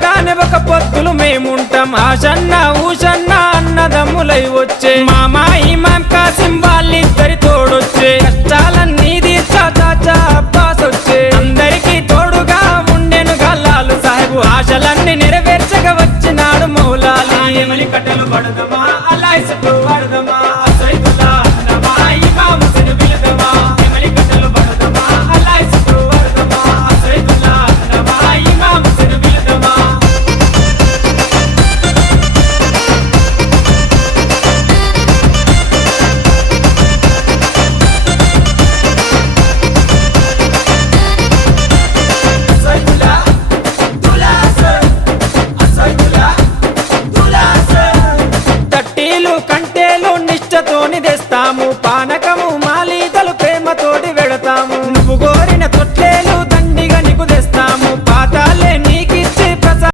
లేవగానే ఒక పొత్తులు మేముంటాం ఆషన్న ఊషన్న అన్నదమ్ములై వచ్చే మామా ఇమాం కాసిం వాళ్ళిద్దరి తోడొచ్చే కష్టాలన్నీ తీర్చా చాచా అబ్బాస్ వచ్చే అందరికీ తోడుగా ఉండెను గల్లాలు సాహెబు ఆశలన్నీ నెరవేర్చగా వచ్చినాడు మౌలాలి కట్టెలు పడదమా అల్లాహ్ చుట్టూ పడదమా